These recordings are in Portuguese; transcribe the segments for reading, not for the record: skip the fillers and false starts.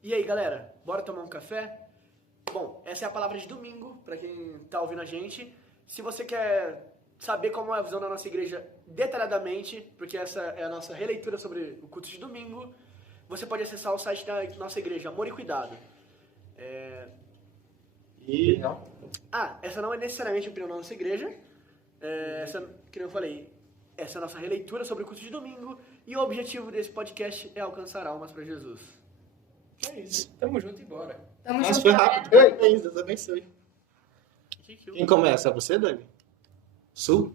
E aí, galera, bora tomar um café? Bom, essa é a palavra de domingo, para quem tá ouvindo a gente. Se você quer saber como é a visão da nossa igreja detalhadamente, porque essa é a nossa releitura sobre o culto de domingo, você pode acessar o site da nossa igreja, Amor e Cuidado. E Essa não é necessariamente a opinião da nossa igreja. Essa, que eu falei, essa é a nossa releitura sobre o culto de domingo. E o objetivo desse podcast é alcançar almas para Jesus. é isso. Tamo junto e bora. Tamo Nossa, junto, foi galera. rápido. Parabéns, Deus abençoe. Que Quem começa? Você, Dani? Sul?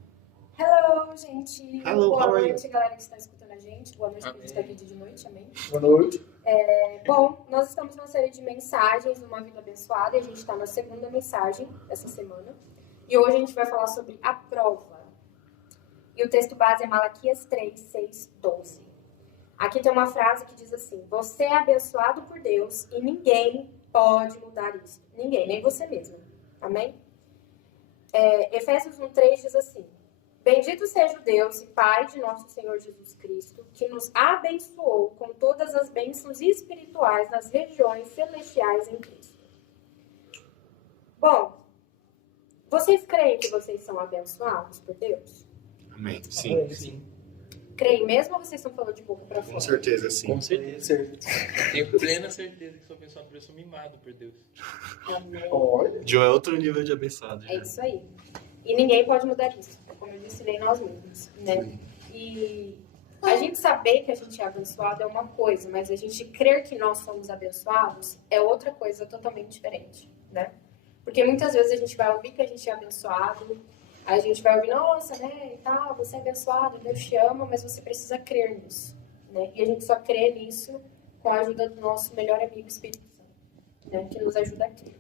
Hello, gente. Hello, Boa how are noite, galera que está escutando a gente. Boa noite, pra Amém. gente está aqui de noite, amém. Boa noite. Bom, nós estamos numa série de mensagens, Uma Vida Abençoada, e a gente está na segunda mensagem dessa semana. E hoje a gente vai falar sobre a prova. E o texto base é Malaquias 3, 6, 12. Aqui tem uma frase que diz assim: você é abençoado por Deus e ninguém pode mudar isso. Ninguém, nem você mesmo. Amém? Efésios 1:3 diz assim: bendito seja o Deus e Pai de nosso Senhor Jesus Cristo, que nos abençoou com todas as bênçãos espirituais nas regiões celestiais em Cristo. Bom, vocês creem que vocês são abençoados por Deus? Amém. Sim. Creem mesmo ou vocês estão falando de boca para fora? Com certeza, sim. Com certeza. Tenho plena certeza que sou abençoado por isso, sou mimado por Deus. Amém. Olha. Joe é outro nível de abençoado. É isso aí. E ninguém pode mudar isso. É como eu disse, nem nós mesmos, né? E a gente saber que a gente é abençoado é uma coisa, mas a gente crer que nós somos abençoados é outra coisa totalmente diferente, né? Porque muitas vezes a gente vai ouvir que a gente é abençoado, a gente vai ouvir, nossa, né, e tal, você é abençoado, Deus te ama, mas você precisa crer nisso, né? E a gente só crê nisso com a ajuda do nosso melhor amigo Espírito Santo, né, que nos ajuda a crer.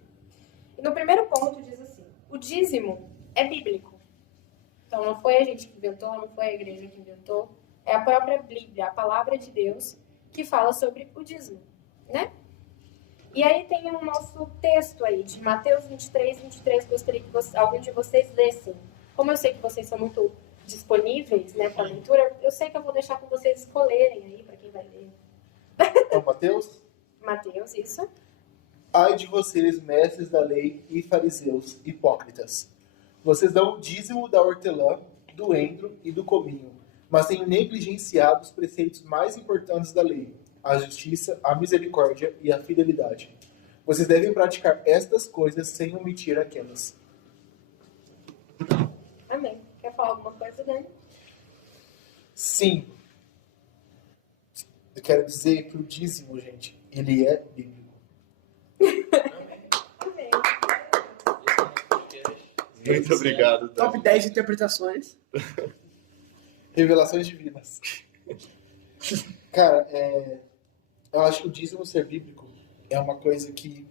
E no primeiro ponto diz assim: o dízimo é bíblico. Então não foi a gente que inventou, não foi a igreja que inventou, é a própria Bíblia, a palavra de Deus, que fala sobre o dízimo, né? E aí tem o nosso texto aí, de Mateus 23, gostaria que algum de vocês lessem. Como eu sei que vocês são muito disponíveis, né, para a leitura, eu sei que eu vou deixar com vocês escolherem aí, para quem vai ler. Então, Mateus, Mateus, isso. ai de vocês, mestres da lei e fariseus, hipócritas. Vocês dão o dízimo da hortelã, do endro e do cominho, mas têm negligenciado os preceitos mais importantes da lei: a justiça, a misericórdia e a fidelidade. Vocês devem praticar estas coisas sem omitir aquelas. Amém. Quer falar alguma coisa, Dani? Sim. Eu quero dizer que o dízimo, gente, ele é bíblico. Amém. Muito obrigado, Dani. Top 10 interpretações. Revelações divinas. Cara, eu acho que o dízimo ser bíblico é uma coisa que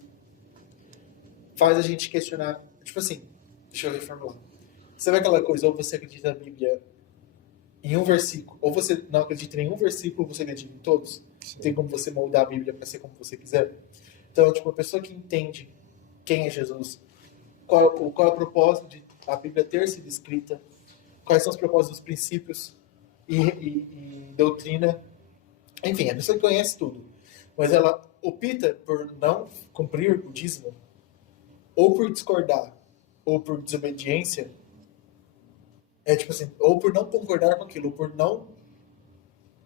faz a gente questionar. Tipo assim, deixa eu reformular. Sabe aquela coisa, ou você acredita na Bíblia em um versículo, ou você não acredita em nenhum versículo, ou você acredita em todos? Tem como você moldar a Bíblia para ser como você quiser? Então, tipo, a pessoa que entende quem é Jesus, qual é o propósito de a Bíblia ter sido escrita, quais são os propósitos, os princípios e doutrina. Enfim, a pessoa que conhece tudo, mas ela opta por não cumprir o dízimo, ou por discordar, ou por desobediência, tipo assim, ou por não concordar com aquilo, ou por não...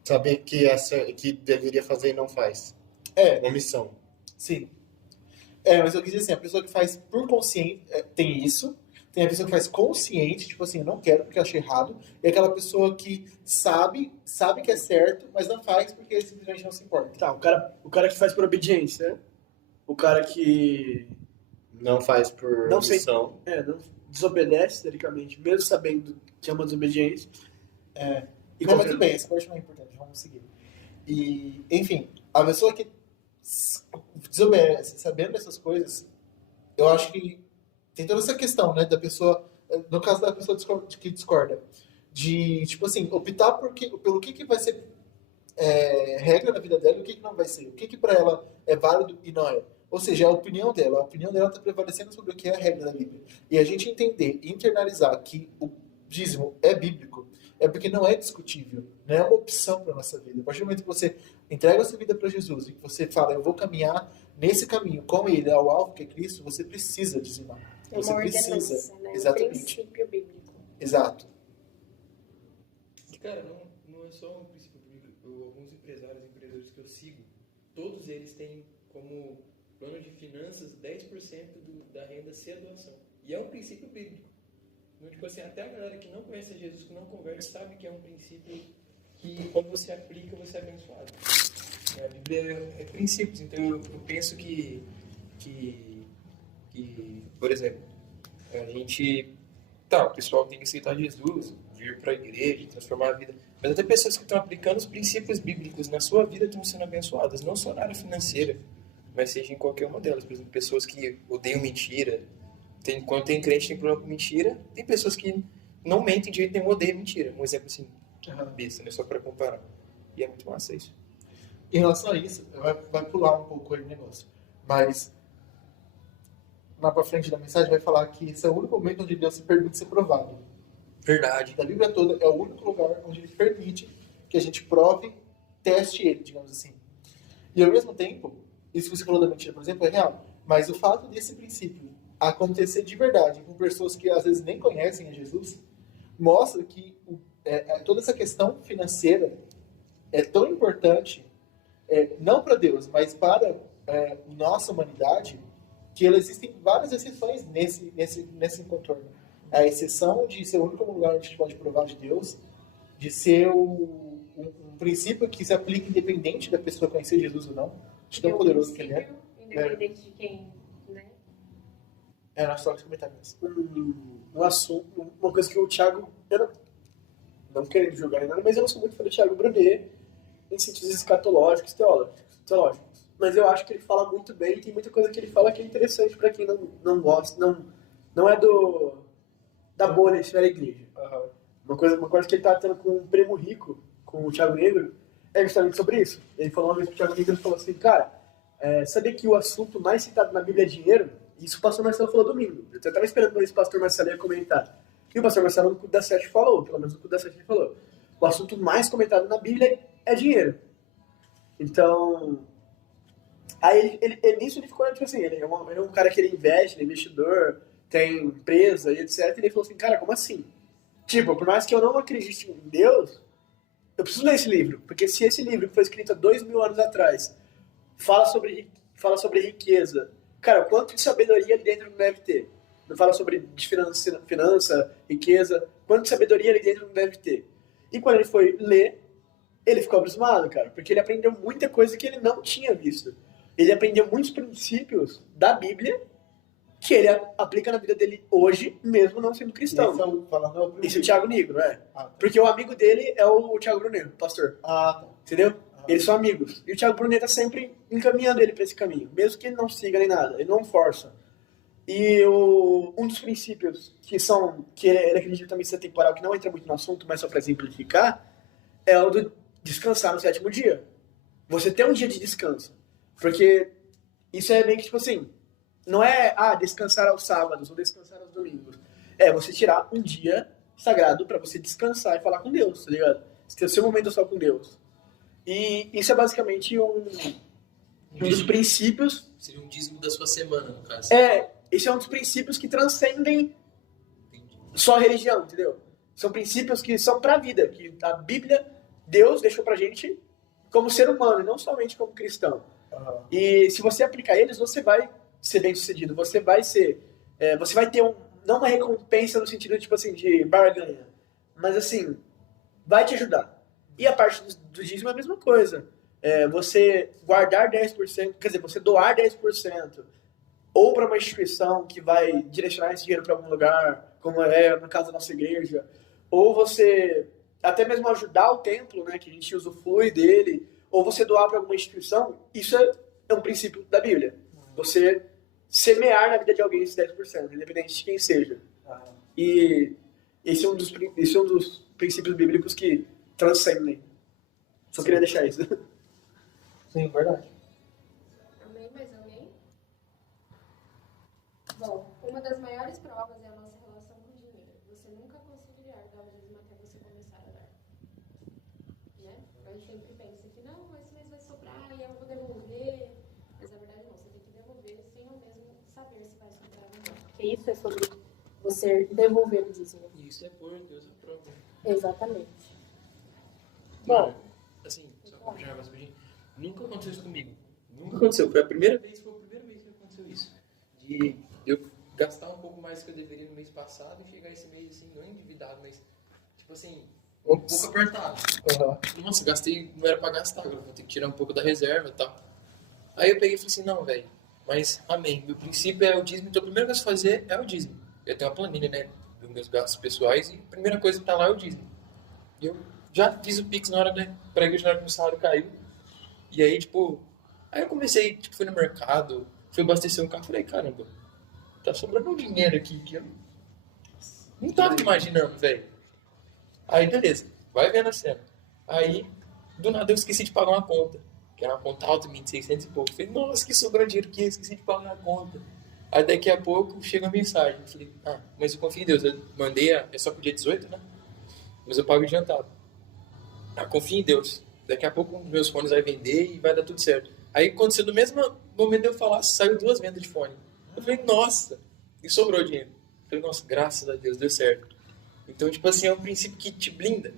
Saber que deveria fazer e não faz. Omissão. Sim. Mas eu quis dizer assim, a pessoa que faz por consciente, tem isso. Tem a pessoa que faz consciente, tipo assim, eu não quero porque eu achei errado. E aquela pessoa que sabe que é certo, mas não faz porque simplesmente não se importa. Tá, o cara que faz por obediência, o cara que Não faz por não sei, omissão. não desobedece, teoricamente, mesmo sabendo que é uma desobediência. E Não, mas tudo bem, essa parte não é importante, vamos seguir. E, enfim, a pessoa que desobedece, sabendo dessas coisas, eu acho que tem toda essa questão, né, da pessoa, no caso da pessoa que discorda, de, tipo assim, optar pelo que vai ser regra na vida dela e o que não vai ser, o que para ela é válido e não é. Ou seja, é a opinião dela está prevalecendo sobre o que é a regra da Bíblia. E a gente entender, internalizar que o dízimo é bíblico, é porque não é discutível, não é uma opção para nossa vida. A partir do momento que você entrega a sua vida para Jesus e que você fala, eu vou caminhar nesse caminho com Ele, ao alvo que é Cristo, você precisa dizimar. É Você uma precisa. ordenança, né? Exatamente. Um princípio bíblico. Exato. E, cara, não é só um princípio bíblico. Alguns empresários e empreendedores que eu sigo, todos eles têm como plano de finanças 10% da renda ser a doação. E é um princípio bíblico. Então, tipo assim, até a galera que não conhece Jesus, que não converte, sabe que é um princípio que, quando você aplica, você é abençoado. A Bíblia é princípios. Então, eu penso que, por exemplo, a gente... Tá, o pessoal tem que aceitar Jesus, vir para a igreja, transformar a vida. Mas até pessoas que estão aplicando os princípios bíblicos na sua vida estão sendo abençoadas. Não só na área financeira, mas seja em qualquer uma delas. Por exemplo, pessoas que odeiam mentira. Quando tem crente tem problema com mentira. Tem pessoas que não mentem de jeito nenhum, odeiam mentira. Um exemplo assim, besta, né? Só para comparar. E é muito massa isso. Em relação a isso, vai pular um pouco aí o negócio. Mas, lá pra frente da mensagem, vai falar que esse é o único momento onde Deus se permite ser provado. Verdade. Da Bíblia toda, é o único lugar onde Ele permite que a gente prove, teste Ele, digamos assim. E ao mesmo tempo, isso que você falou da mentira, por exemplo, é real. Mas o fato desse princípio acontecer de verdade com pessoas que às vezes nem conhecem a Jesus, mostra que toda essa questão financeira é tão importante, não para Deus, mas para nossa humanidade, que existem várias exceções nesse contorno. A exceção de ser o único lugar onde a gente pode provar de Deus, de ser um princípio que se aplica independente da pessoa conhecer Jesus ou não, de tão poderoso que Ele é. Independente de quem, né? Nós só comentários. Um assunto, uma coisa que o Thiago, eu não querendo julgar nem nada, mas eu não sou muito fã do Thiago Brunet em sentidos escatológicos, teológicos. Mas eu acho que ele fala muito bem e tem muita coisa que ele fala que é interessante para quem não gosta, não é da bolha de da igreja. Uma coisa que ele tá tendo com o Primo Rico, com o Thiago Negro, é justamente sobre isso. Ele falou uma vez que o Thiago Negro falou assim, cara, sabia que o assunto mais citado na Bíblia é dinheiro? Isso o pastor Marcelo falou domingo. Eu estava esperando esse pastor Marcelo ia comentar. E o pastor Marcelo no culto da 7 falou, pelo menos no culto da 7 ele falou. O assunto mais comentado na Bíblia é dinheiro. Então, aí nisso ele ficou, tipo assim, ele é um cara que ele investe, ele é investidor, tem empresa e etc. E ele falou assim, cara, como assim? Tipo, por mais que eu não acredite em Deus, eu preciso ler esse livro. Porque se esse livro que foi escrito há 2000 anos atrás fala sobre riqueza, cara, quanto de sabedoria ali dentro não deve ter? Não fala sobre finança, riqueza, quanto de sabedoria ali dentro não deve ter? E quando ele foi ler, ele ficou abismado, cara, porque ele aprendeu muita coisa que ele não tinha visto. Ele aprendeu muitos princípios da Bíblia que ele aplica na vida dele hoje, mesmo não sendo cristão. Esse é o Thiago Negro, Porque o amigo dele é o Thiago Brunet, o pastor. Tá. Entendeu? Eles são amigos. E o Thiago Brunet tá sempre encaminhando ele para esse caminho, mesmo que ele não siga nem nada, ele não força. E um dos princípios que ele acredita também ser temporal, que não entra muito no assunto, mas só para exemplificar, é o do descansar no 7º dia. Você ter um dia de descanso. Porque isso é meio que tipo assim, não é descansar aos sábados ou descansar aos domingos. É você tirar um dia sagrado para você descansar e falar com Deus, tá ligado? Você ter o seu momento só com Deus. E isso é basicamente um dos princípios. Seria um dízimo da sua semana, no caso. Esse é um dos princípios que transcendem só a religião, entendeu? São princípios que são pra vida, que a Bíblia, Deus deixou pra gente como ser humano, e não somente como cristão. E se você aplicar eles, você vai ser bem sucedido, você vai ter não uma recompensa no sentido tipo assim, de barganha, mas assim, vai te ajudar. E a parte do dízimo é a mesma coisa. Você guardar 10%, quer dizer, você doar 10%, ou para uma instituição que vai direcionar esse dinheiro para algum lugar, como é no caso da nossa igreja, ou você até mesmo ajudar o templo, né, que a gente usufrui dele, ou você doar para alguma instituição, isso é um princípio da Bíblia. Você semear na vida de alguém esse 10%, independente de quem seja. E esse é um dos princípios bíblicos que transcendem. Só queria deixar isso. Sim, verdade. Amém, mais alguém? Bom, uma das maiores provas é a nossa relação com o dinheiro. Você nunca conseguirá dar o dízimo até você começar a gente sempre pensa que não, esse mês vai sobrar e eu vou devolver. Mas na verdade não, você tem que devolver sem ao mesmo saber se vai sobrar ou não. Porque isso é sobre você devolver o dízimo. E isso é por Deus a prova. Exatamente. Bom, assim, só pra puxar mais rapidinho, nunca aconteceu isso comigo. Nunca aconteceu. Foi a primeira vez que aconteceu isso. De eu gastar um pouco mais do que eu deveria no mês passado e chegar esse mês, assim, não endividado, mas, tipo assim, um pouco apertado. Nossa, gastei, não era pra gastar, agora vou ter que tirar um pouco da reserva e tal. Aí eu peguei e falei assim, não, velho, mas amém, meu princípio é o dízimo, então a primeira coisa a fazer é o dízimo. Eu tenho uma planilha, né, dos meus gastos pessoais e a primeira coisa que tá lá é o dízimo. E eu já fiz o Pix na hora, né, pra igreja na hora que o salário caiu. E aí, tipo, aí eu comecei, tipo, fui no mercado, fui abastecer um carro, falei, caramba, tá sobrando um dinheiro aqui que eu não tava imaginando, velho. Aí, beleza, vai vendo a cena. Aí, do nada eu esqueci de pagar uma conta, que era uma conta alta, 1.600 e pouco. Falei, nossa, que sobrou dinheiro que eu esqueci de pagar a conta. Aí daqui a pouco chega a mensagem. Eu falei, mas eu confio em Deus. Eu mandei, é só pro dia 18, né? Mas eu pago adiantado. Confio em Deus. Daqui a pouco meus fones vai vender e vai dar tudo certo. Aí aconteceu no mesmo momento de eu falar, saiu 2 vendas de fone. Eu falei, nossa, e sobrou dinheiro. Eu falei, nossa, graças a Deus, deu certo. Então, tipo assim, é um princípio que te blinda.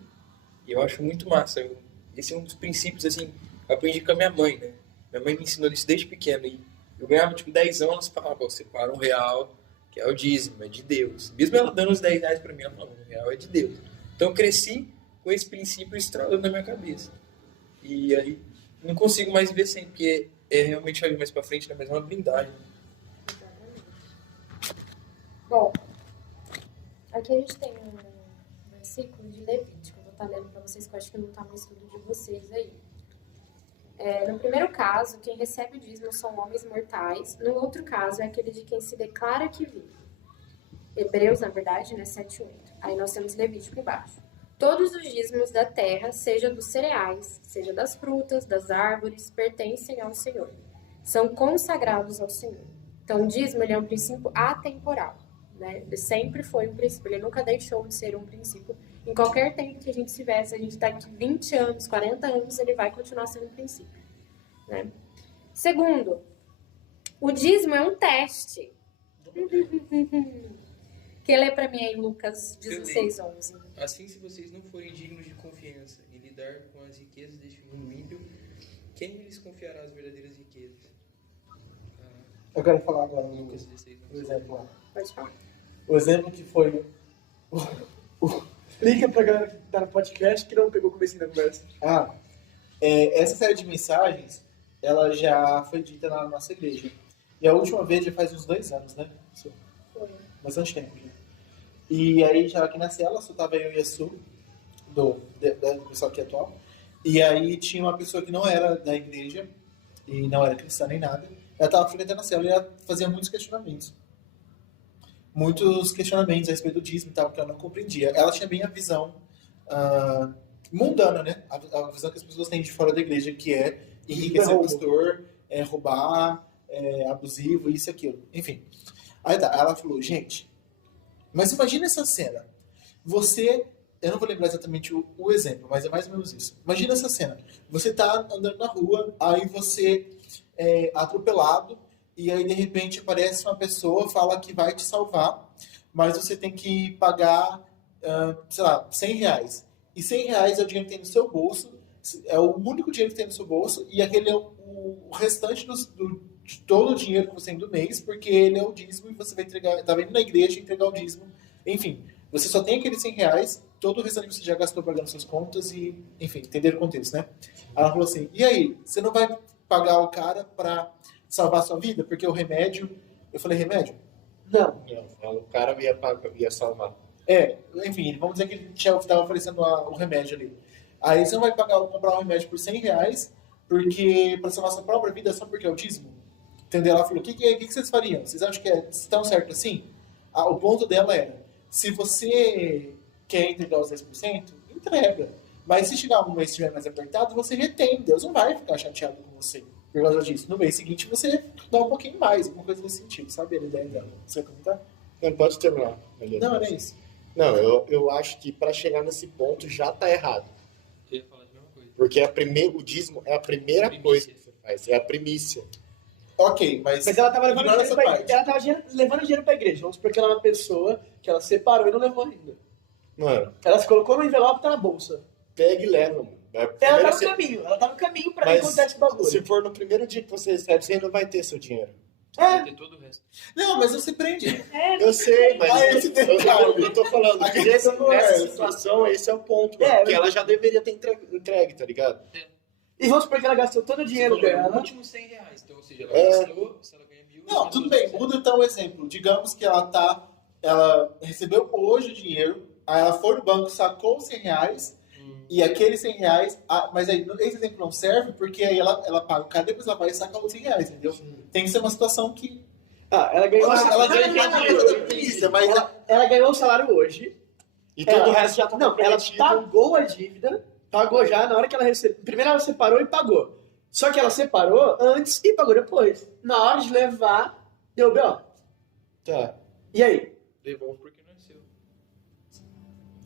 E eu acho muito massa. Esse é um dos princípios, assim, eu aprendi com a minha mãe, né? Minha mãe me ensinou isso desde pequeno. E eu ganhava, tipo, 10 anos, ela falava, você para R$1, que é o dízimo, é de Deus. Mesmo ela dando os R$10 pra mim, ela falava, R$1 é de Deus. Então eu cresci com esse princípio estralando na minha cabeça. E aí, não consigo mais viver sem, porque realmente vai vir mais pra frente, né? Mas é uma blindagem. Exatamente. Bom, aqui a gente tem um versículo de Levítico. Eu vou estar lendo para vocês, que eu acho que não está no estudo de vocês aí. No primeiro caso, quem recebe o dízimo são homens mortais. No outro caso, é aquele de quem se declara que vive. Hebreus, na verdade, né? 7:8. Aí nós temos Levítico embaixo. Todos os dízimos da terra, seja dos cereais, seja das frutas, das árvores, pertencem ao Senhor. São consagrados ao Senhor. Então, o dízimo ele é um princípio atemporal. Né? Ele sempre foi um princípio, ele nunca deixou de ser um princípio. Em qualquer tempo que a gente tivesse, a gente está aqui 20 anos, 40 anos, ele vai continuar sendo um princípio. Né? Segundo, o dízimo é um teste. Quem lê para mim aí Lucas 16:11? Assim, se vocês não forem dignos de confiança em lidar com as riquezas deste mundo ímpio, quem lhes confiará as verdadeiras riquezas? Eu quero falar agora Lucas um 16, exemplo lá. Pode falar. O exemplo que foi... Explica pra galera que tá no podcast que não pegou o comecinho da conversa. Essa série de mensagens, ela já foi dita na nossa igreja. E a última vez já faz uns 2 anos, né? Foi. Bastante tempo. Já. E aí, já aqui na cela, só tava eu e a Su, do pessoal aqui atual. E aí tinha uma pessoa que não era da igreja, e não era cristã nem nada. Ela tava frequentando a cela e ela fazia muitos questionamentos. Muitos questionamentos a respeito do dízimo e tal, que ela não compreendia. Ela tinha bem a visão mundana, né? A visão que as pessoas têm de fora da igreja, que é enriquecer o pastor, roubar, abusivo, isso e aquilo. Enfim. Aí tá, ela falou, gente, mas imagina essa cena. Eu não vou lembrar exatamente o exemplo, mas é mais ou menos isso. Imagina essa cena. Você tá andando na rua, aí você é atropelado, e aí de repente aparece uma pessoa, fala que vai te salvar, mas você tem que pagar, sei lá, R$100. E R$100 é o dinheiro que tem no seu bolso, é o único dinheiro que tem no seu bolso, e aquele é o restante de todo o dinheiro que você tem do mês, porque ele é o dízimo e você vai entregar, tá indo na igreja entregar o dízimo. Enfim, você só tem aqueles R$100, todo o restante você já gastou pagando suas contas e, enfim, entenderam o contexto, né? Ela falou assim, e aí, você não vai pagar o cara pra salvar a sua vida? Porque o remédio... Eu falei, remédio? Não. O cara ia salvar. Enfim, vamos dizer que ele estava oferecendo o remédio ali. Aí você não vai comprar um remédio por R$100, porque para salvar a sua própria vida só porque é o dízimo? Entendeu? Ela falou, o que vocês fariam? Vocês acham que é tão certo assim? O ponto dela era, se você quer entregar os 10%, entrega. Mas se chegar um mês e estiver mais apertado, você retém. Deus não vai ficar chateado com você por causa disso. No mês seguinte, você dá um pouquinho mais, alguma coisa nesse sentido, sabe? A ideia dela. Você vai comentar? Não, pode terminar. Não, era isso. Não, eu acho que para chegar nesse ponto já tá errado. Eu ia falar de uma coisa. Porque o dízimo é a primeira coisa que você faz, é a primícia. Ok, mas Mas ela tava levando ignora dinheiro essa pra, parte. ela tava levando dinheiro pra igreja. Vamos supor que ela é uma pessoa que ela separou e não levou ainda. Mano, Ela se colocou no envelope e tá na bolsa. pega e leva, mano. Ela Primeiro tá no você- caminho. Ela tá no caminho pra Mas encontrar esse bagulho. se for no primeiro dia que você recebe, você ainda vai ter seu dinheiro. Vai ter todo o resto. Não, mas você prende. Eu sei, mas Ah, esse detalhe. eu tô falando que questão não é nessa essa. situação, esse é o ponto, mano. É, Porque mas- ela já deveria ter entregue, tá ligado? E vamos supor que ela gastou todo o dinheiro Você falou, dela. o último R$100. Então, ou seja, ela É. gastou, se ela ganha 1.000... Não, tudo bem, muda então o exemplo. Digamos que ela recebeu hoje o dinheiro, aí ela foi no banco, sacou os R$100, e aqueles R$100, mas aí esse exemplo não serve, porque aí ela paga o cara, depois ela vai sacar os R$100, entendeu? Tem que ser uma situação que... Ela ganhou ela ganhou o salário hoje. E todo o resto já tá Não, ela comprometido. pagou a dívida. Pagou já na hora que ela recebeu. Primeiro ela separou e pagou. Só que ela separou antes e pagou depois. Na hora de levar, deu B.O. Tá. E aí? Devolve porque não é seu.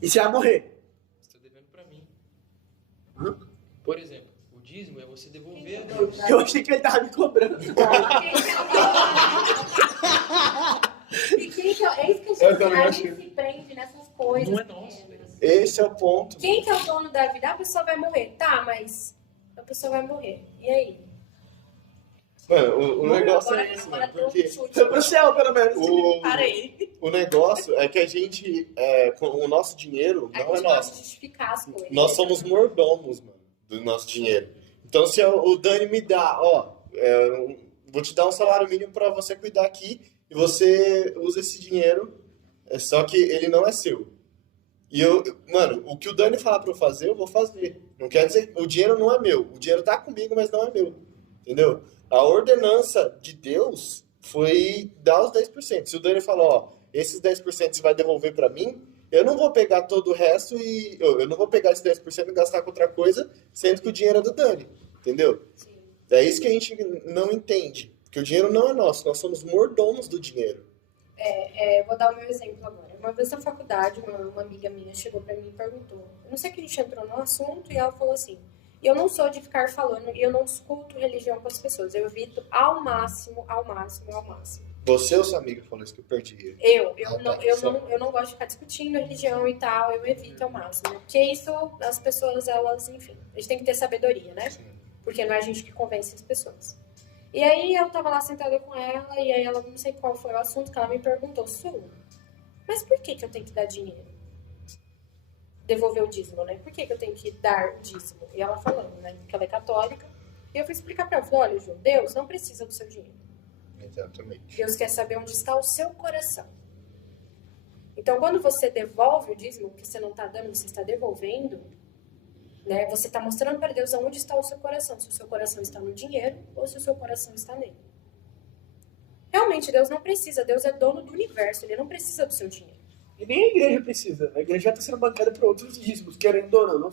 E se ela morrer? Você tá devendo pra mim. Por exemplo, o dízimo é você devolver a Então, Deus. Eu achei que ele tava me cobrando. E quem que é isso que Eu também a achei. gente se prende nessas coisas. Não é nosso, pequenas. Esse é o ponto. Quem que é o dono da vida? A pessoa vai morrer. Tá, mas a pessoa vai morrer. E aí? Mano, o negócio Agora- é esse, agora mano. deu um Porque chute. Foi pro céu, pelo menos. Parei. o negócio é que a gente, com o nosso dinheiro A não é gente pode nosso. justificar as coisas. Nós somos mordomos, mano, do nosso dinheiro. Então, se o Dani me dá, vou te dar um salário mínimo pra você cuidar aqui e você usa esse dinheiro, só que ele não é seu. E mano, o que o Dani falar pra eu fazer, eu vou fazer. Não quer dizer, o dinheiro não é meu. O dinheiro tá comigo, mas não é meu. Entendeu? A ordenança de Deus foi dar os 10%. Se o Dani falar, esses 10% você vai devolver pra mim, eu não vou pegar todo o resto e eu não vou pegar esses 10% e gastar com outra coisa, sendo que o dinheiro é do Dani. Entendeu? Sim. É isso que a gente não entende. Porque o dinheiro não é nosso, nós somos mordomos do dinheiro. Vou dar o meu exemplo agora. Uma vez na faculdade, uma amiga minha chegou pra mim e perguntou. Eu não sei que a gente entrou no assunto e ela falou assim: eu não sou de ficar falando e eu não discuto religião com as pessoas. Eu evito ao máximo, ao máximo, ao máximo. Você ou sua amiga falou isso que eu perdi? Eu não gosto de ficar discutindo religião e tal, eu evito ao máximo. Porque isso, as pessoas, elas, enfim, a gente tem que ter sabedoria, né? Sim. Porque não é a gente que convence as pessoas. E aí eu tava lá sentada com ela, e aí ela, não sei qual foi o assunto, que ela me perguntou: Su, mas por que eu tenho que dar dinheiro? Devolver o dízimo, né? Por que eu tenho que dar o dízimo? E ela falando, né, que ela é católica. E eu fui explicar pra ela, falei: olha, Ju, Deus não precisa do seu dinheiro. Exatamente. Deus quer saber onde está o seu coração. Então, quando você devolve o dízimo, que você não está dando, você está devolvendo, né? Você está mostrando para Deus onde está o seu coração. Se o seu coração está no dinheiro ou se o seu coração está nele. Realmente, Deus não precisa. Deus é dono do universo. Ele não precisa do seu dinheiro. E nem a igreja precisa. A igreja já está sendo bancada por outros dízimos, querendo ou não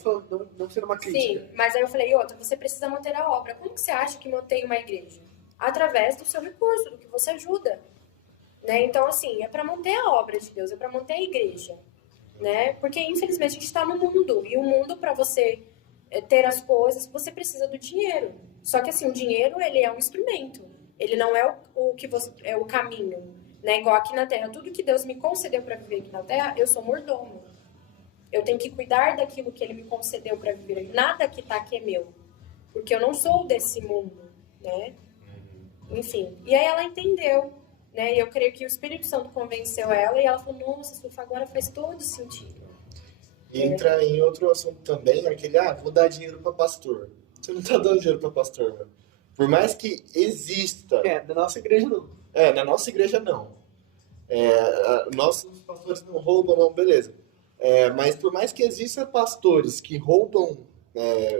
sendo uma crítica. Sim, mas aí eu falei: outra, você precisa manter a obra. Como que você acha que mantém uma igreja? Através do seu recurso, do que você ajuda. Né? Então, assim, é para manter a obra de Deus, é para manter a igreja. Né? Porque, infelizmente, a gente está no mundo. E o mundo, para você ter as coisas, você precisa do dinheiro. Só que, assim, o dinheiro, ele é um instrumento. Ele não é o que você, é o caminho. Né? Igual aqui na Terra. Tudo que Deus me concedeu para viver aqui na Terra, eu sou mordomo. Eu tenho que cuidar daquilo que Ele me concedeu para viver aqui. Nada que está aqui é meu. Porque eu não sou desse mundo. Né? Enfim. E aí ela entendeu. Né? E eu creio que o Espírito Santo convenceu ela. E ela falou: nossa, Sufa, agora faz todo sentido. E entra em outro assunto também, aquele, vou dar dinheiro para pastor. Você não tá dando dinheiro para pastor, mano. Por mais que exista... Da nossa igreja não. Na nossa igreja não. Nossos pastores não roubam, não, beleza. Mas por mais que exista pastores que roubam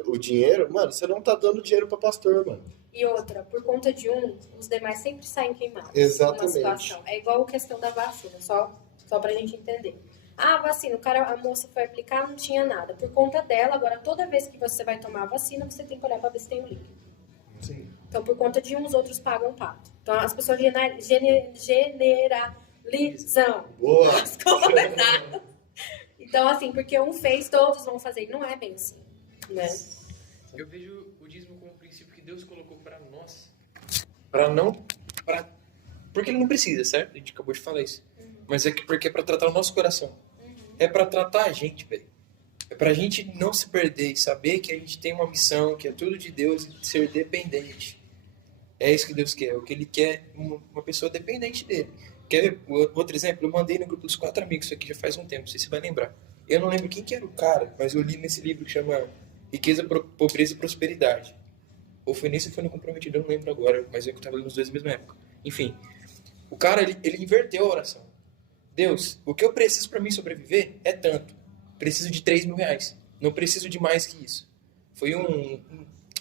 o dinheiro, mano, você não tá dando dinheiro para pastor, mano. E outra, por conta de um, os demais sempre saem queimados. Exatamente. Numa situação. É igual a questão da vacina, só pra gente entender. A vacina, a moça foi aplicar, não tinha nada. Por conta dela, agora toda vez que você vai tomar a vacina, você tem que olhar pra ver se tem o líquido. Sim. Então, por conta de uns, outros pagam pato. Então, as pessoas generalizam. Boa! as coisas. Então, assim, porque um fez, todos vão fazer. E não é bem assim, né? Eu vejo o dízimo como um princípio que Deus colocou para nós. Porque ele não precisa, certo? A gente acabou de falar isso. Mas porque é para tratar o nosso coração. É para tratar a gente, velho. É pra gente não se perder e saber que a gente tem uma missão, que é tudo de Deus e ser dependente. É isso que Deus quer. O que Ele quer, uma pessoa dependente dele. Quer ver outro exemplo? Eu mandei no grupo dos 4 amigos, isso aqui já faz um tempo, não sei se você vai lembrar. Eu não lembro quem que era o cara, mas eu li nesse livro que chama Riqueza, Pobreza e Prosperidade. Ou foi nesse ou foi no Comprometido, eu não lembro agora, mas eu estava lendo os dois na mesma época. Enfim, o cara, ele inverteu a oração. Deus, o que eu preciso para mim sobreviver é tanto. Preciso de 3 mil reais. Não preciso de mais que isso. Foi eu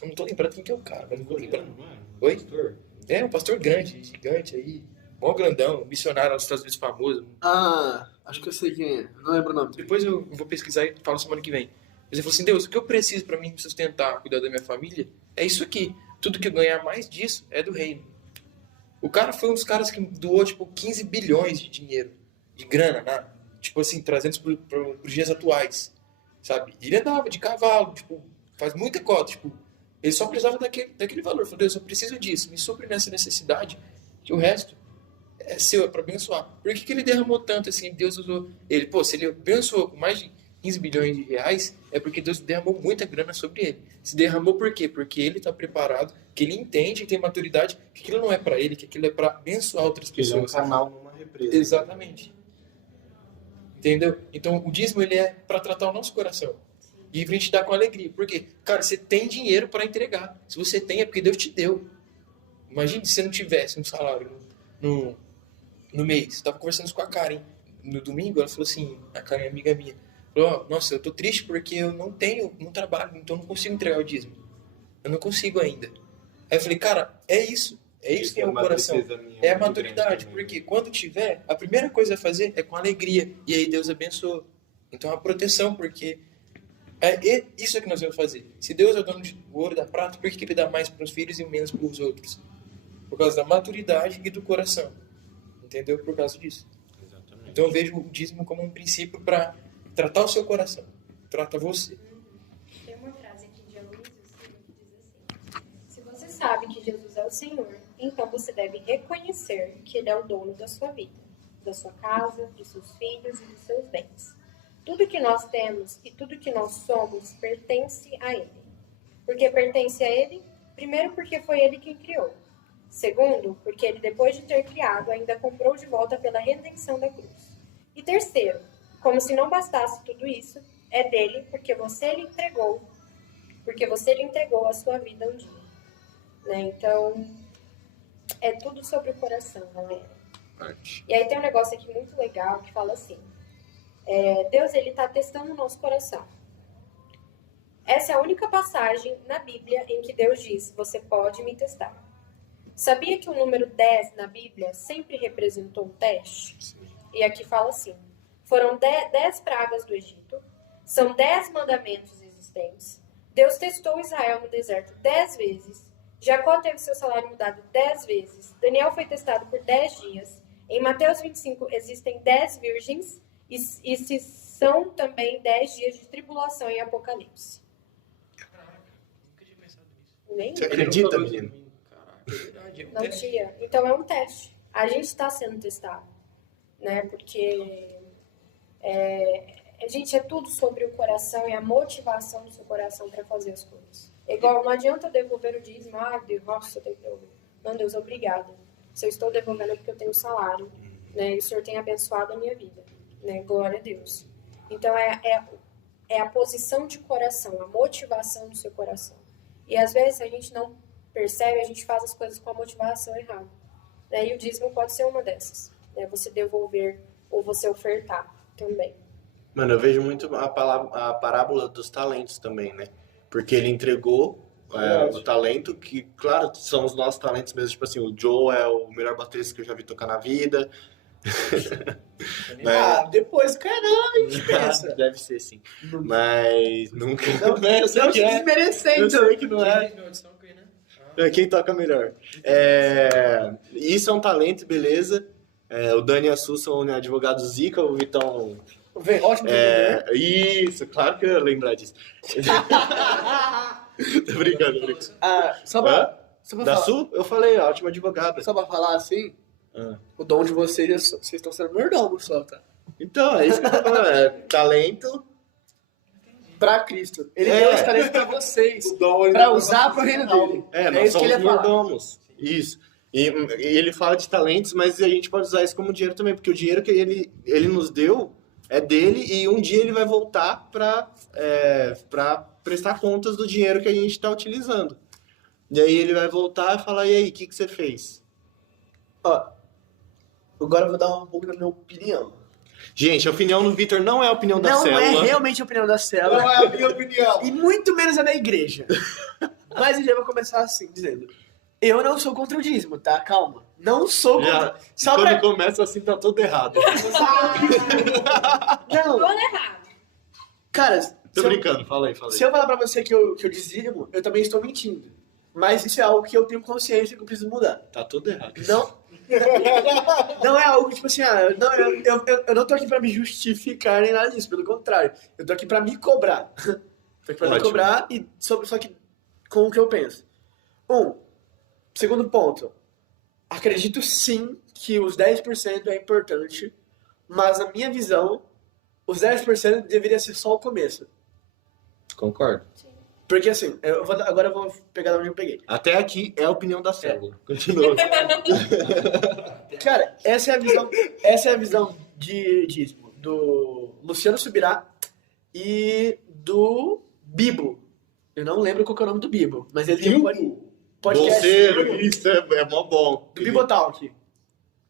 não tô lembrando quem que é o cara, mas não vou lembrar. Oi? Pastor? É, um pastor grande, gigante aí. Mó grandão, missionário aos Estados Unidos famoso. Ah, acho que eu sei quem é. Não lembro o nome. Depois eu vou pesquisar e falo semana que vem. Mas ele falou assim, Deus, o que eu preciso para mim me sustentar, cuidar da minha família, é isso aqui. Tudo que eu ganhar mais disso é do reino. O cara foi um dos caras que doou, tipo, 15 bilhões de dinheiro, de grana, né? Tipo assim, trazendo isso pros dias atuais, sabe? E ele andava de cavalo, tipo, faz muita cota, tipo, ele só precisava daquele valor. Falou, Deus, eu preciso disso, me supre nessa necessidade, que o resto é seu, é para abençoar. Por que ele derramou tanto assim? Deus usou ele. Pô, se ele abençoou com mais de 15 bilhões de reais, é porque Deus derramou muita grana sobre ele. Se derramou por quê? Porque ele está preparado, que ele entende e tem maturidade que aquilo não é para ele, que aquilo é para abençoar outras Ele é um pessoas. canal numa represa. Exatamente. Entendeu? Então, o dízimo, ele é para tratar o nosso coração. E pra gente dar com alegria. Porque, cara, você tem dinheiro para entregar. Se você tem, é porque Deus te deu. Imagine se você não tivesse um salário no mês. Eu tava conversando isso com a Karen no domingo. Ela falou assim, a Karen é amiga minha. Falou, nossa, eu tô triste porque eu não trabalho, então eu não consigo entregar o dízimo. Eu não consigo ainda. Aí eu falei, cara, é isso. É isso que é o coração. É a maturidade. Porque quando tiver, a primeira coisa a fazer é com alegria. E aí Deus abençoa. Então a proteção, porque é isso que nós vamos fazer. Se Deus é o dono do ouro e da prata, por que Ele dá mais para os filhos e menos para os outros? Por causa da maturidade e do coração. Entendeu? Por causa disso. Exatamente. Então eu vejo o dízimo como um princípio para tratar o seu coração. Trata você. Tem uma frase aqui de Aloysio que diz assim: se você sabe que Jesus é o Senhor, então você deve reconhecer que Ele é o dono da sua vida, da sua casa, dos seus filhos e dos seus bens. Tudo que nós temos e tudo que nós somos pertence a Ele. Por que pertence a Ele? Primeiro, porque foi Ele quem criou. Segundo, porque Ele, depois de ter criado, ainda comprou de volta pela redenção da cruz. E terceiro, como se não bastasse tudo isso, é dele porque você lhe entregou a sua vida um dia. Né? Então, é tudo sobre o coração, galera. E aí tem um negócio aqui muito legal que fala assim, Deus, ele está testando o nosso coração. Essa é a única passagem na Bíblia em que Deus diz, você pode me testar. Sabia que o número 10 na Bíblia sempre representou um teste? E aqui fala assim, foram 10 pragas do Egito, são 10 mandamentos existentes, Deus testou Israel no deserto 10 vezes, Jacó teve seu salário mudado 10 vezes, Daniel foi testado por 10 dias, em Mateus 25 existem 10 virgens, e se são também 10 dias de tribulação em Apocalipse. Caraca, nunca tinha pensado nisso. Nem Você eu. acredita, menino? Caraca, é verdade. Não tinha. Então é um teste. A gente está sendo testado, né? Porque gente, é tudo sobre o coração e a motivação do seu coração para fazer as coisas. É igual, não adianta eu devolver o dízimo, Deus, nossa, eu tenho que devolver. Não, Deus, obrigada. Se eu estou devolvendo é porque eu tenho salário, né? E o Senhor tem abençoado a minha vida, né? Glória a Deus. Então é a posição de coração, a motivação do seu coração. E às vezes a gente não percebe, a gente faz as coisas com a motivação errada. Né? E o dízimo pode ser uma dessas. Né? Você devolver ou você ofertar também. Mano, eu vejo muito a parábola dos talentos também, né? Porque ele entregou o talento, que, claro, são os nossos talentos mesmo. Tipo assim, o Joe é o melhor baterista que eu já vi tocar na vida. Depois, caramba, a gente pensa. Deve ser, sim. Mas nunca... Não, eu sei não que se é. desmerecendo. Eu sei que não é. Quem toca melhor. Isso é um talento, beleza. O Dani e a Su são advogados zica, o Vitão... Ótimo. Isso, claro que eu ia lembrar disso. Tô brincando, brincando. Só pra Da falar, Sul? Eu falei, ótima advogada. só pra falar assim, o dom de vocês estão sendo mordomos só, tá? Então, é isso que eu tô falando. É talento. Pra Cristo. Ele deu esse talento pra vocês, pra usar pro reino dele. Nós isso que somos ele ia falar. mordomos. Isso. E ele fala de talentos, mas a gente pode usar isso como dinheiro também, porque o dinheiro que ele nos deu é dele e um dia ele vai voltar pra prestar contas do dinheiro que a gente está utilizando. E aí ele vai voltar e falar, e aí, o que você fez? Ó, agora eu vou dar um pouco da minha opinião. Gente, a opinião do Vitor não é a opinião da Não célula. é realmente a opinião da célula. Não é a minha opinião. E muito menos a da igreja. Mas eu já vou começar assim, dizendo... Eu não sou contra o dízimo, tá? Calma. Não sou contra... Só quando pra... começa assim, tá tudo errado. Não, Tudo errado. cara... Tô se eu- brincando, fala aí. Se eu falar pra você que eu dizimo, eu também estou mentindo. Mas isso é algo que eu tenho consciência que eu preciso mudar. Tá tudo errado. Não é algo tipo assim, eu não tô aqui pra me justificar nem nada disso, pelo contrário. Eu tô aqui pra me cobrar. Tô aqui pra me Ótimo. cobrar só que com o que eu penso. Segundo ponto. Acredito sim que os 10% é importante, mas na minha visão, os 10% deveria ser só o começo. Concordo. Porque assim, agora eu vou pegar da onde eu peguei. Até aqui é a opinião da célula. Continua. Cara, essa é a visão de dízimo do Luciano Subirá e do Bibo. Eu não lembro qual que é o nome do Bibo, mas ele tem um podcast Bolseiro, isso é mó bom. do Bibotalk.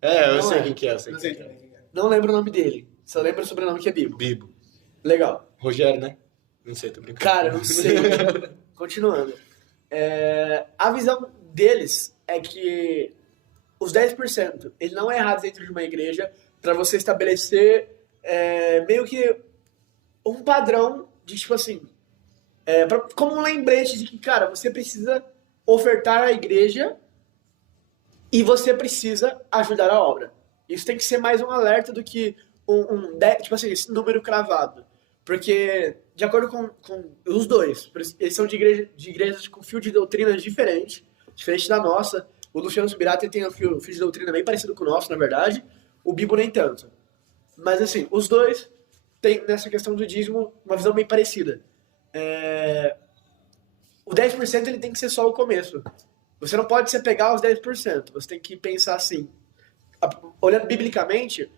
Eu Não sei é. quem que é. Eu sei Não quem sei que é. também. Não lembro o nome dele, só lembro o sobrenome que é Bibo. Bibo. Legal. Rogério, né? Não sei, tô brincando. Cara, não sei. Continuando. A visão deles é que os 10%, ele não é errado dentro de uma igreja para você estabelecer meio que um padrão de, tipo assim, como um lembrete de que, cara, você precisa ofertar à igreja e você precisa ajudar a obra. Isso tem que ser mais um alerta do que tipo assim, esse número cravado. Porque, de acordo com os dois, eles são de igrejas com fio de doutrinas diferente da nossa. O Luciano Subirá tem um fio de doutrina bem parecido com o nosso, na verdade. O Bibo nem tanto. Mas, assim, os dois têm, nessa questão do dízimo, uma visão bem parecida. O 10% ele tem que ser só o começo. Você não pode se apegar aos 10%. Você tem que pensar assim. Olhando biblicamente,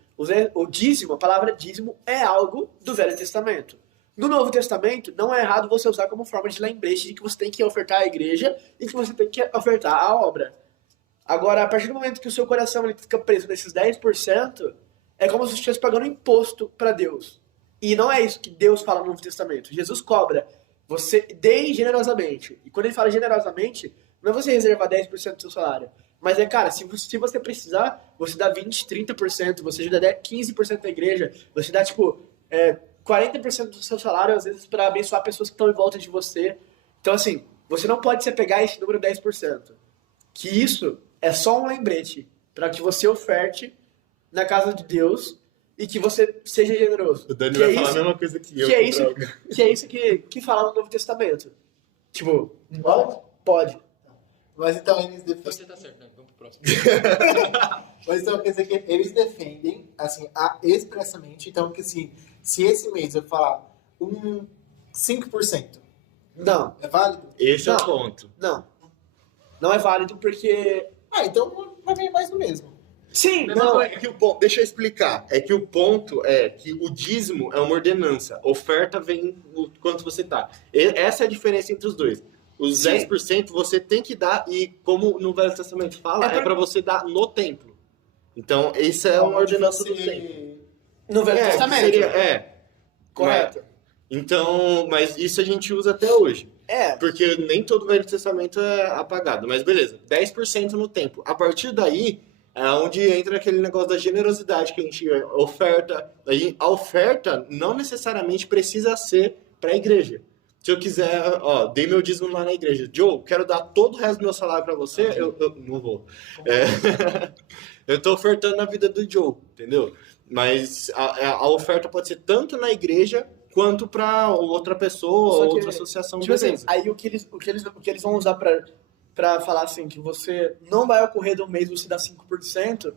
o dízimo, a palavra dízimo, é algo do Velho Testamento. No Novo Testamento, não é errado você usar como forma de lembrete de que você tem que ofertar à igreja e que você tem que ofertar à obra. Agora, a partir do momento que o seu coração ele fica preso nesses 10%, é como se você estivesse pagando imposto para Deus. E não é isso que Deus fala no Novo Testamento. Jesus cobra. Você dê generosamente. E quando ele fala generosamente, não é você reservar 10% do seu salário. Mas cara, se você precisar, você dá 20%, 30%, você já dá 15% da igreja, você dá, 40% do seu salário, às vezes, para abençoar pessoas que estão em volta de você. Então, assim, você não pode se apegar a esse número 10%. Que isso é só um lembrete para que você oferte na casa de Deus e que você seja generoso. O Dani Que vai é falar isso- a mesma coisa que eu. Que é isso que fala no Novo Testamento. Tipo, pode. Mas então eles defendem. Você tá certo, né? Vamos pro próximo. Mas então quer dizer que eles defendem, assim, expressamente, então que assim, se esse mês eu falar 5%, Não, é válido? Esse é o Não. ponto. não. Não é válido porque... Então vai vir mais do mesmo. Sim, Não, não. é que deixa eu explicar. É que o ponto é que o dízimo é uma ordenança. Oferta vem no quanto você tá. Essa é a diferença entre os dois. Os Sim. 10% você tem que dar, e como no Velho Testamento fala, é para você dar no templo. Então, isso é uma ordenança do templo. No Velho Testamento. Correto. Então, mas isso a gente usa até hoje. Porque Porque nem todo o Velho Testamento é apagado. Mas beleza, 10% no templo. A partir daí, é onde entra aquele negócio da generosidade que a gente oferta. A oferta não necessariamente precisa ser para a igreja. Se eu quiser, dei meu dízimo lá na igreja. Joe, quero dar todo o resto do meu salário para você, eu não vou. Eu tô ofertando na vida do Joe, entendeu? Mas a oferta pode ser tanto na igreja quanto para outra pessoa Só ou que, outra associação. tipo assim, beleza. aí o que eles vão usar pra falar assim, que você não vai ocorrer de um mês você dar 5%,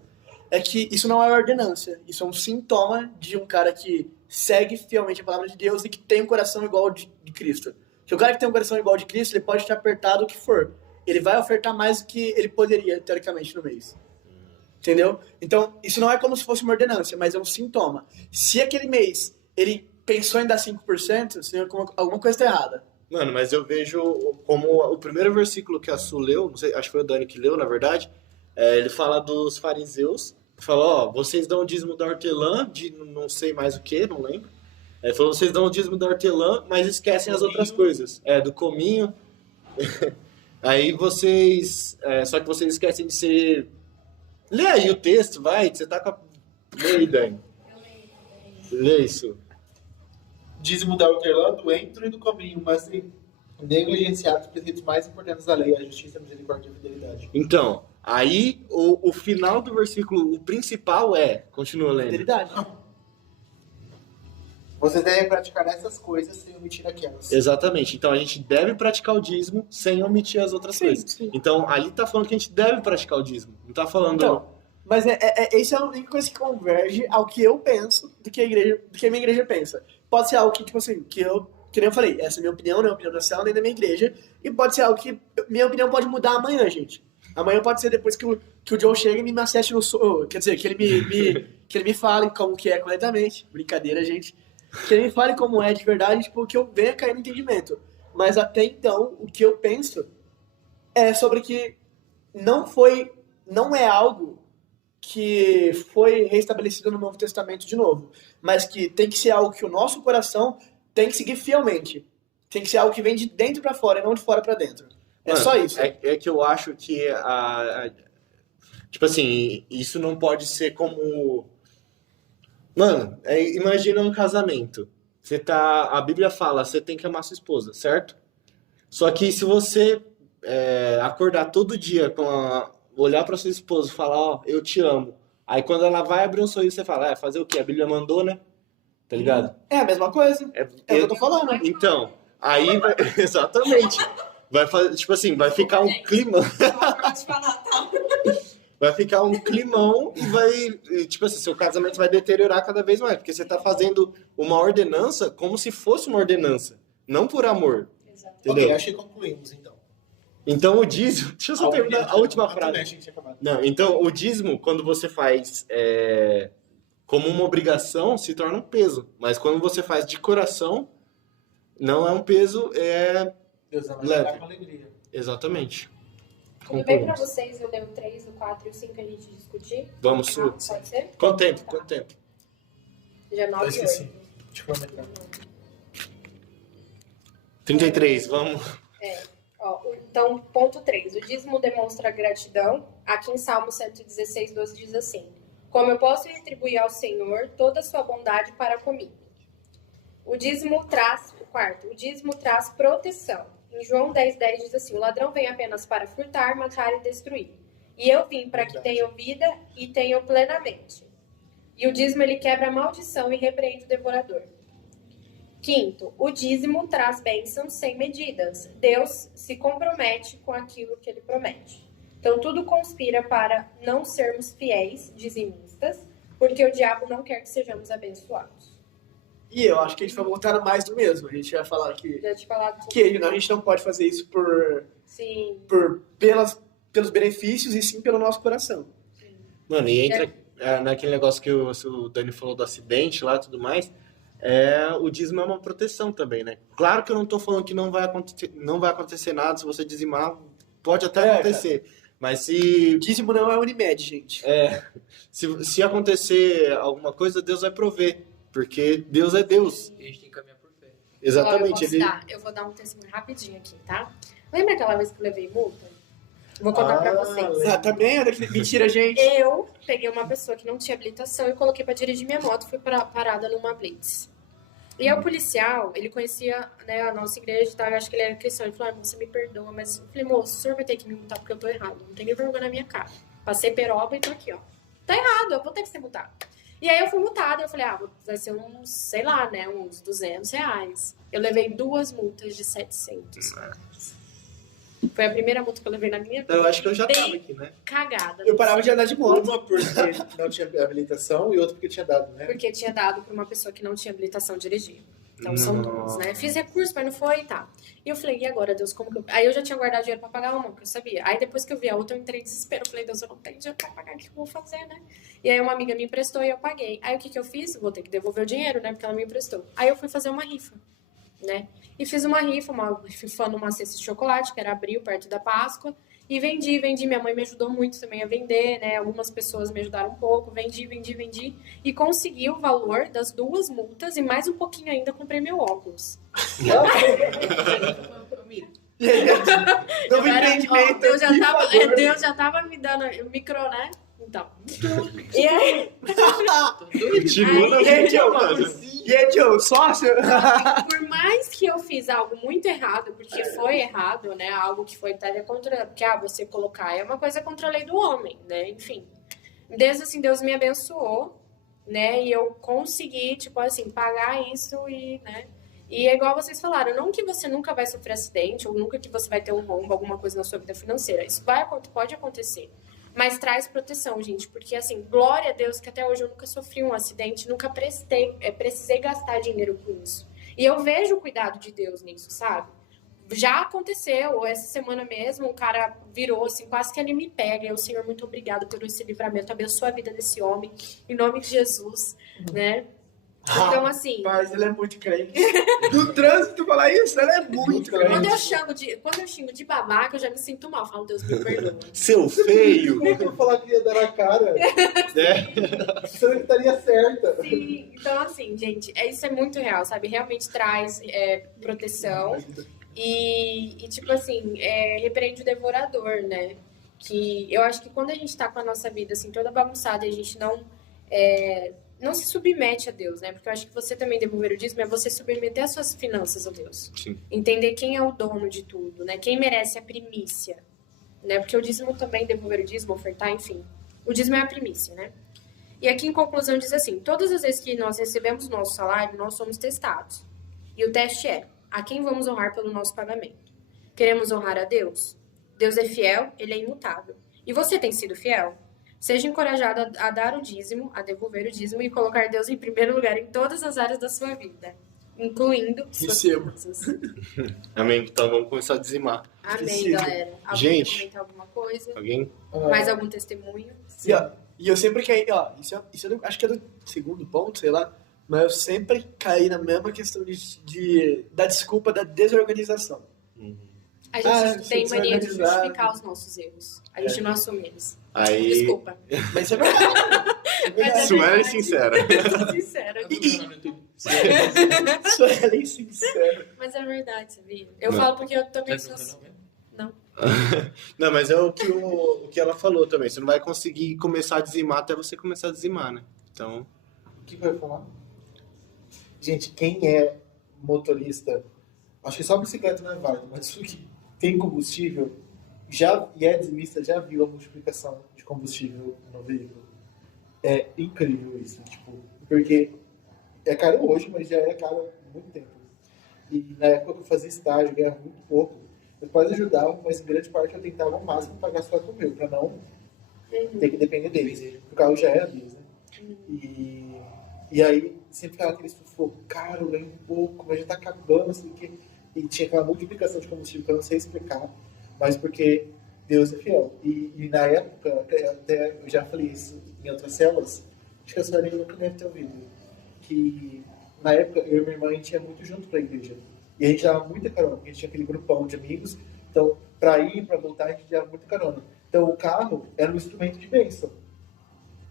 é que isso não é ordenância. Isso é um sintoma de um cara que segue fielmente a palavra de Deus e que tem um coração igual de Cristo. Que o cara que tem um coração igual de Cristo, ele pode estar apertado o que for. Ele vai ofertar mais do que ele poderia, teoricamente, no mês. Entendeu? Então, isso não é como se fosse uma ordenância, mas é um sintoma. Se aquele mês ele pensou em dar 5%, alguma coisa está errada. Mano, mas eu vejo como o primeiro versículo que a Su leu, não sei, acho que foi o Dani que leu, na verdade, ele fala dos fariseus, fala, ó, vocês dão o dízimo da hortelã, de não sei mais o que, não lembro. Ele falou, vocês dão o dízimo da hortelã, mas esquecem as outras coisas. Do cominho. Aí vocês, só que vocês esquecem de ser... Lê aí o texto, vai, você tá com a... Lê aí, Dani. Lê isso. Dízimo da hortelã, do entro e do cominho, mas negligenciado os preceitos mais importantes da lei, a justiça, a misericórdia e a fidelidade. Então, aí o final do versículo, o principal continua lendo. Fidelidade. Você deve praticar essas coisas sem omitir aquelas. Exatamente. Então a gente deve praticar o dízimo sem omitir as outras coisas. Sim. Então ali tá falando que a gente deve praticar o dízimo. Não tá falando. Então, mas isso é a única coisa que converge ao que eu penso do que a minha igreja pensa. Pode ser algo que, tipo assim, que nem eu falei, essa é a minha opinião, não é a opinião da célula nem da minha igreja, e pode ser algo que minha opinião pode mudar amanhã, gente. Amanhã pode ser depois que o Joe chega e me acerte no quer dizer, que ele me fale como que é corretamente. Brincadeira, gente. Que ele me fale como é de verdade, tipo, que eu venha cair no entendimento. Mas até então, o que eu penso é sobre que não é algo que foi restabelecido no Novo Testamento de novo, mas que tem que ser algo que o nosso coração tem que seguir fielmente. Tem que ser algo que vem de dentro pra fora e não de fora pra dentro. É só isso. É que eu acho que tipo assim, isso não pode ser como... Mano, imagina um casamento. A Bíblia fala, você tem que amar sua esposa, certo? Só que se você acordar todo dia olhar pra sua esposa e falar, ó, eu te amo. Aí quando ela vai abrir um sorriso, você fala, fazer o quê? A Bíblia mandou, né? Tá ligado? É a mesma coisa. É o que eu tô falando. Então, aí vai... Exatamente. Vai fazer, tipo assim, vai ficar um clima... Vai ficar um climão e tipo assim, seu casamento vai deteriorar cada vez mais, porque você tá fazendo uma ordenança como se fosse uma ordenança, não por amor. Exato. Entendeu? Ok, acho que concluímos, então. Então o dízimo... Deixa eu só terminar a última frase. frase. Não, então o dízimo, quando você faz como uma obrigação, se torna um peso. Mas quando você faz de coração, não é um peso, Deus vai leve. dar com alegria. Exatamente. Tudo bem pra vocês? Eu leio o 3, o 4 e o 5 a gente discutir? Vamos, Su. Pode ser? Quanto tempo? Já 9 Eu e esqueci. 8. Deixa eu comentar. 33, vamos. Então, ponto 3. O dízimo demonstra gratidão. Aqui em Salmo 116, 12 diz assim: como eu posso retribuir ao Senhor toda a sua bondade para comigo? O dízimo traz proteção. Em João 10:10 diz assim: o ladrão vem apenas para furtar, matar e destruir. E eu vim para que tenham vida e tenham plenamente. E o dízimo ele quebra a maldição e repreende o devorador. Quinto, o dízimo traz bênçãos sem medidas. Deus se compromete com aquilo que ele promete. Então tudo conspira para não sermos fiéis, dizimistas, porque o diabo não quer que sejamos abençoados. E eu acho que a gente vai voltar mais do mesmo. A gente vai falar que Já te falado a gente não pode fazer isso Sim. pelos benefícios e sim pelo nosso coração. Mano, e entra naquele negócio que o Dani falou do acidente lá e tudo mais, o dízimo é uma proteção também, né? Claro que eu não tô falando que não vai acontecer nada se você dizimar, pode até acontecer. Cara. Mas se... Dízimo não é Unimed, gente. Se acontecer alguma coisa, Deus vai prover. Porque Deus é Deus. E a gente tem que caminhar por fé. Exatamente. Eu vou dar um testemunho rapidinho aqui, tá? Lembra aquela vez que eu levei multa? Vou contar pra vocês. Também? Mentira, gente. Eu peguei uma pessoa que não tinha habilitação e coloquei pra dirigir minha moto. Fui parada numa blitz. E aí o policial, ele conhecia, né, a nossa igreja e tal. Eu acho que ele era cristão. Ele falou, você me perdoa. Mas eu falei, moço, o senhor vai ter que me multar porque eu tô errado. Não tem nem vergonha na minha cara. Passei peroba e tô aqui, ó. Tá errado, eu vou ter que ser multado. E aí eu fui multada, eu falei, vai ser uns, sei lá, né, uns R$200. Eu levei 2 multas de 700. Foi a primeira multa que eu levei na minha vida. Eu acho que eu já Dei tava aqui, né? cagada. Eu parava de andar de moto. Uma porque não tinha habilitação e outra porque tinha dado, né? Porque tinha dado pra uma pessoa que não tinha habilitação a dirigir. Então são 2, né? Fiz recurso, mas não foi e tá. E eu falei, e agora, Deus, como que eu... Aí eu já tinha guardado dinheiro pra pagar uma, porque eu sabia. Aí depois que eu vi a outra, eu entrei em desespero. Eu falei, Deus, eu não tenho dinheiro pra pagar, o que eu vou fazer, né? E aí uma amiga me emprestou e eu paguei. Aí o que eu fiz? Vou ter que devolver o dinheiro, né? Porque ela me emprestou. Aí eu fui fazer uma rifa, né? E fiz uma rifa numa cesta de chocolate, que era abril, perto da Páscoa. E vendi. Minha mãe me ajudou muito também a vender, né? Algumas pessoas me ajudaram um pouco. Vendi. E consegui o valor das 2 multas e mais um pouquinho ainda comprei meu óculos. Novo empreendimento. Deus já tava me dando o micro, né? Então. E aí, Continua na E aí, vida, Joe? mano. E aí, Joe, sócio? por mais que eu fiz algo muito errado, porque foi errado, né? Algo que foi até contra... Porque, você colocar é uma coisa contra a lei do homem, né? Enfim. Deus me abençoou, né? E eu consegui, tipo assim, pagar isso e, né? E é igual vocês falaram, não que você nunca vai sofrer acidente, ou nunca que você vai ter um rombo, alguma coisa na sua vida financeira. Isso pode acontecer. Mas traz proteção, gente, porque assim, glória a Deus que até hoje eu nunca sofri um acidente, nunca precisei gastar dinheiro com isso. E eu vejo o cuidado de Deus nisso, sabe? Já aconteceu, essa semana mesmo, um cara virou assim, quase que ele me pega. E eu, Senhor, muito obrigado por esse livramento, abençoa a vida desse homem, em nome de Jesus, né? Então, assim... Mas ele é muito crente. No trânsito falar isso, ele é muito crente. Quando eu xingo de babaca, eu já me sinto mal. Falo, Deus me perdoa. Seu feio. Como que eu falar que ia dar na cara? Você estaria certa. Sim, então assim, gente, isso é muito real, sabe? Realmente traz proteção e tipo assim, repreende o devorador, né? Que eu acho que quando a gente tá com a nossa vida assim, toda bagunçada e a gente não se submete a Deus, né? Porque eu acho que você também devolver o dízimo é você submeter as suas finanças a Deus. Sim. Entender quem é o dono de tudo, né? Quem merece a primícia, né? Porque o dízimo também, devolver o dízimo, ofertar, enfim. O dízimo é a primícia, né? E aqui em conclusão diz assim, todas as vezes que nós recebemos nosso salário, nós somos testados. E o teste é, a quem vamos honrar pelo nosso pagamento? Queremos honrar a Deus? Deus é fiel, Ele é imutável. E você tem sido fiel? Seja encorajado a dar o dízimo, a devolver o dízimo e colocar Deus em primeiro lugar em todas as áreas da sua vida, incluindo suas finanças. Amém. Então vamos começar a dizimar. Amém, galera. Alguém Gente. quer comentar alguma coisa? Alguém? Mais algum testemunho? E eu sempre caí, isso eu acho que é do segundo ponto, sei lá, mas eu sempre caí na mesma questão da desculpa da desorganização. A gente tem você mania de desorganizado. justificar os nossos erros. A gente não assume eles. Aí. Desculpa. Mas isso é verdade. Mas Suelen verdade. sincera. Sincera. Suelen sincero. Mas é verdade, sabia? Eu Não. falo porque eu também Tá sou... escutando, né? Não. Não, mas é o que ela falou também. Você não vai conseguir começar a dizimar até você começar a dizimar, né? Então. O que vai falar? Gente, quem é motorista, acho que só bicicleta não é válido, mas isso que tem combustível, e é dizimista, já viu a multiplicação de combustível no veículo. É incrível isso, tipo, porque é caro hoje, mas já é caro há muito tempo. E na época que eu fazia estágio, ganhava muito pouco. Meus pais ajudavam, mas em grande parte eu tentava ao máximo pagar só com o meu, pra não ter que depender deles. O carro já era deles, né? E aí sempre ficava aquele sufoco, cara, eu ganho pouco, mas já tá acabando, assim, e tinha aquela multiplicação de combustível que eu não sei explicar, mas porque Deus é fiel. E na época, até eu já falei isso em outras células, acho que a senhora nunca deve ter ouvido, que na época eu e minha irmã a gente ia muito junto pra igreja. E a gente dava muita carona, porque a gente tinha aquele grupão de amigos, então pra ir e pra voltar a gente dava muita carona. Então o carro era um instrumento de bênção.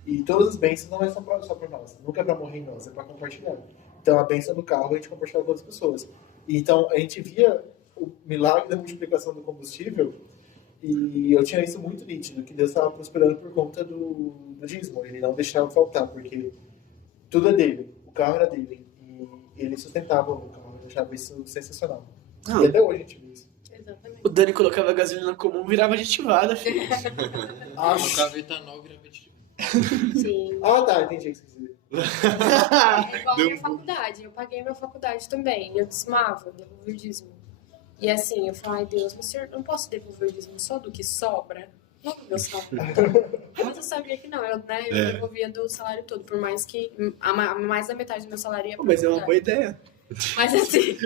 E todas as bênçãos não é só para nós, nunca é para morrer em nós, é para compartilhar. Então a bênção do carro a gente compartilhava com outras pessoas. E, então a gente via o milagre da multiplicação do combustível e eu tinha isso muito nítido, que Deus estava prosperando por conta do dízimo. Ele não deixava faltar, porque tudo é dele, o carro era dele e ele sustentava o carro, eu achava isso sensacional. E até hoje a gente vê isso. Exatamente. O Dani colocava gasolina comum, virava aditivada, filho. Colocava etanol, virava aditivo. Sim. Ah, tá, entendi o que você quis dizer. É igual a minha faculdade. Eu paguei a minha faculdade também. E eu dizimava, eu devolvi o dízimo. E assim, eu falei, ai Deus, mas senhor, não posso devolver o dízimo só do que sobra? Não do meu salário. Mas eu sabia que não, eu devolvia do salário todo, por mais que mais da metade do meu salário ia pra Mas é uma boa faculdade. ideia. Mas assim,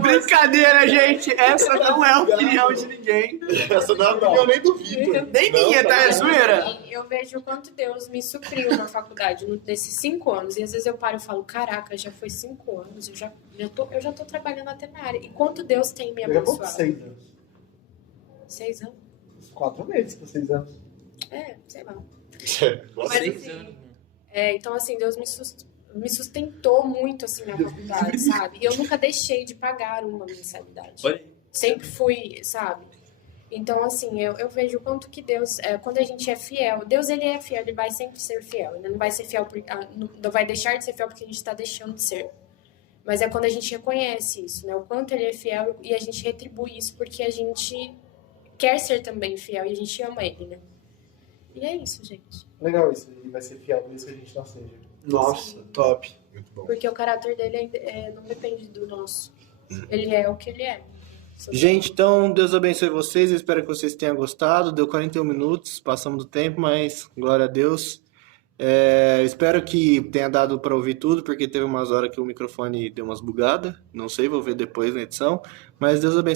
Brincadeira, gente. Essa não é a opinião de ninguém. Essa não é a opinião nem do Vitor. Nem minha, tá? É zoeira. eu vejo o quanto Deus me supriu na faculdade nesses 5 anos. E às vezes eu paro e falo, caraca, já foi 5 anos, eu já tô trabalhando até na área. E quanto Deus tem me Eu já vou com abençoado. 6 anos. 6 anos? 4 meses com 6 anos. É, sei lá. Mas, Mas, 6 assim, anos. então, assim, Deus me sustentou muito, assim, na faculdade, sabe? E eu nunca deixei de pagar uma mensalidade. Olha aí. Sempre fui, sabe? Então, assim, eu vejo o quanto que Deus, quando a gente é fiel, Deus, ele é fiel, ele vai sempre ser fiel. Ele não vai ser fiel, não vai deixar de ser fiel porque a gente está deixando de ser. Mas é quando a gente reconhece isso, né? O quanto ele é fiel e a gente retribui isso porque a gente quer ser também fiel e a gente ama ele, né? E é isso, gente. Legal isso, ele vai ser fiel, mesmo que a gente não seja. Nossa, top. muito bom. Porque o caráter dele não depende do nosso. Ele é o que ele é. Gente, então Deus abençoe vocês. Eu espero que vocês tenham gostado. Deu 41 minutos, passamos do tempo, mas glória a Deus. Espero que tenha dado para ouvir tudo, porque teve umas horas que o microfone deu umas bugadas. Não sei, vou ver depois na edição. Mas Deus abençoe.